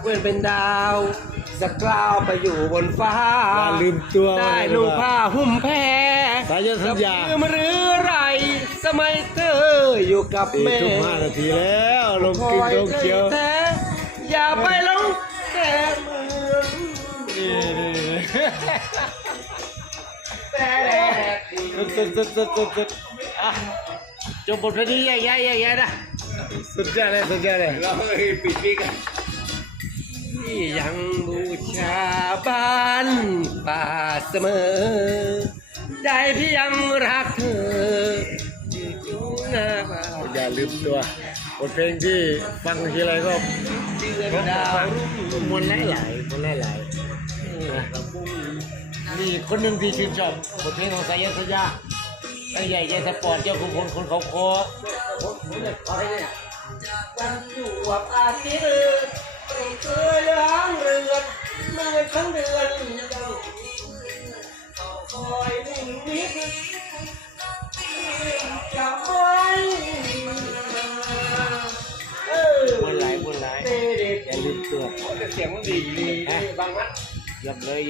เพื่อนเป็นดาวสกลาวไปอยู่บนฟ้าลืมตัวได้ลูกผ้าหุ้มแพรสายสัญญาลืมหรือไรสมัยเธออยู่กับแม่4:05แล้วลงกินลงเขียวแท้อย่าไปลงแก่เมืองสุดจบบทเพลงนี้ใหญ่นะสุดยอดเลยเราปิดปีกันที่ยังบูชาบ้านป่าเสมอใจพี่ยังรักเธออยู่หน้าบ้าน อย่าลืมตัวบทเพลงที่ฟังทีไรก็เดือนดาวมวลหลายนี่คนหนึ่งที่ชื่นชอบบทเพลงของสายสัญญาตั้งใหญ่ใจสปอร์ตเจ้าคุณคนเขาคอวันอยู่กับอาทิตย์ไม่เคยล้างเรือนเมื่อทั้งเดือนคอยนิ่งนิดจะไม่มวลหลายอย่าลืมตัวเสียงมันดีบางนัดยับเลย